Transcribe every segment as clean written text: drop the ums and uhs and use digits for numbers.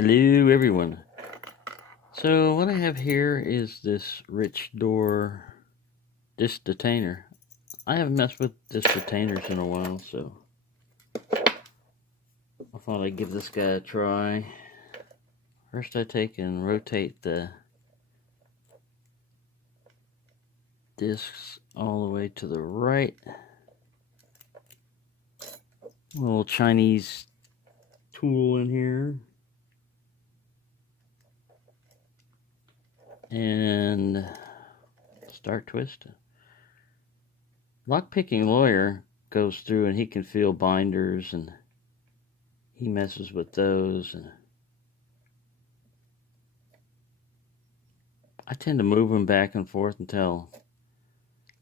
Hello everyone. So what I have here is this Richdoor disc detainer. I haven't messed with disc detainers in a while, so I thought I'd give this guy a try. First I take and rotate the discs all the way to the right. Little Chinese tool in here. And start twisting. Lockpicking lawyer goes through and he can feel binders and he messes with those, and I tend to move them back and forth until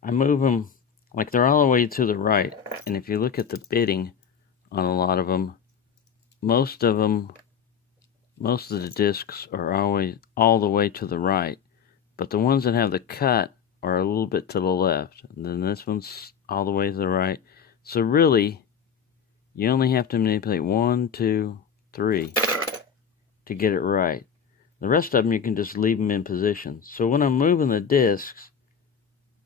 I move them like they're all the way to the right. And if you look at the bitting on a lot of them, most of the discs are always all the way to the right, but the ones that have the cut are a little bit to the left, and then this one's all the way to the right. So really, you only have to manipulate 1, 2, 3 to get it right. The rest of them you can just leave them in position. So when I'm moving the discs,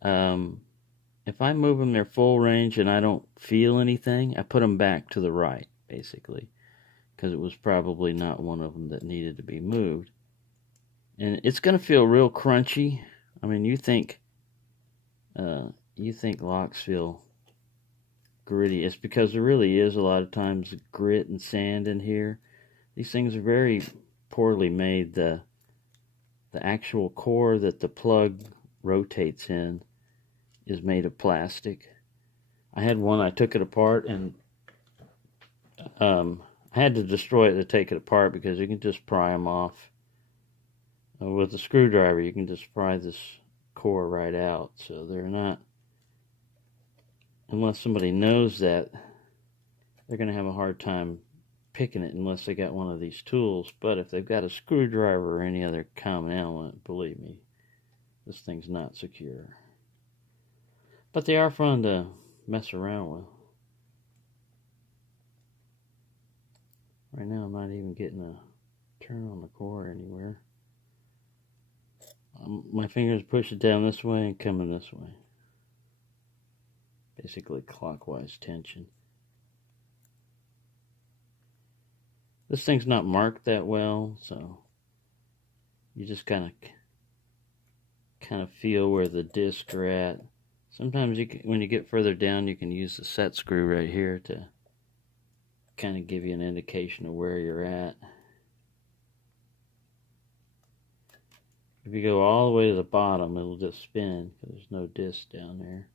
if I move them their full range and I don't feel anything, I put them back to the right, basically, because it was probably not one of them that needed to be moved. And it's going to feel real crunchy. I mean, you think locks feel gritty. It's because there really is a lot of times grit and sand in here. These things are very poorly made. The actual core that the plug rotates in is made of plastic. I had one, I took it apart, and I had to destroy it to take it apart because you can just pry them off. With a screwdriver, you can just pry this core right out. So they're not, unless somebody knows that, they're going to have a hard time picking it unless they got one of these tools. But if they've got a screwdriver or any other common element, believe me, this thing's not secure. But they are fun to mess around with. Right now I'm not even getting a turn on the core anywhere. My fingers push it down this way and coming this way. Basically clockwise tension. This thing's not marked that well, so you just kind of feel where the discs are at. Sometimes when you get further down, you can use the set screw right here to kind of give you an indication of where you're at. If you go all the way to the bottom, it'll just spin because there's no disc down there.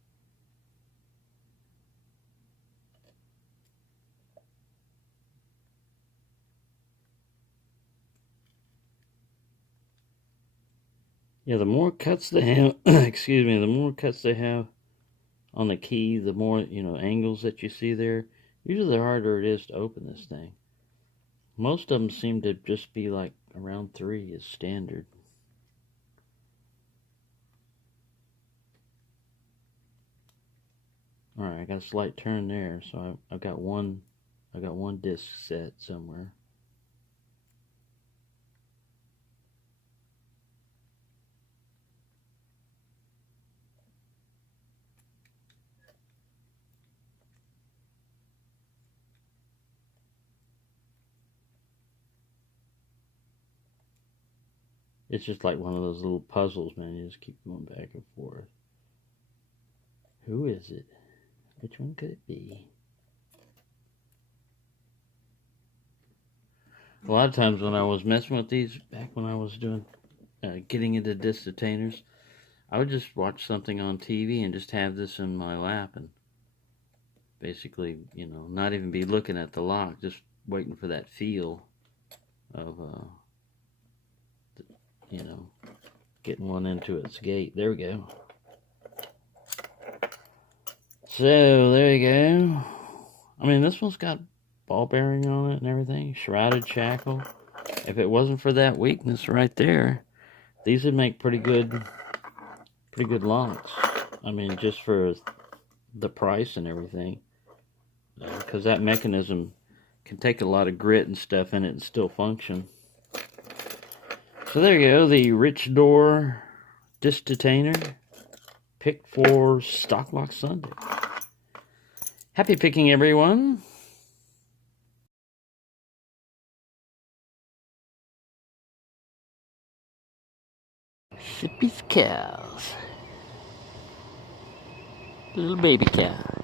Yeah, the more cuts they have, excuse me, the more cuts they have on the key, the more, angles that you see there, usually the harder it is to open this thing. Most of them seem to just be like around 3 is standard. Alright, I got a slight turn there, so I've got one disc set somewhere. It's just like one of those little puzzles, man. You just keep going back and forth. Who is it? Which one could it be? A lot of times when I was messing with these, back when I was doing, getting into disc detainers, I would just watch something on TV and just have this in my lap and basically, not even be looking at the lock, just waiting for that feel of, getting one into its gate. There we go. So, there you go. I mean, this one's got ball bearing on it and everything. Shrouded shackle. If it wasn't for that weakness right there, these would make pretty good locks. I mean, just for the price and everything. Because that mechanism can take a lot of grit and stuff in it and still function. So there you go, the Richdoor disc detainer picked for Stock Lock Sunday. Happy picking, everyone. Sippy's cows. Little baby cow.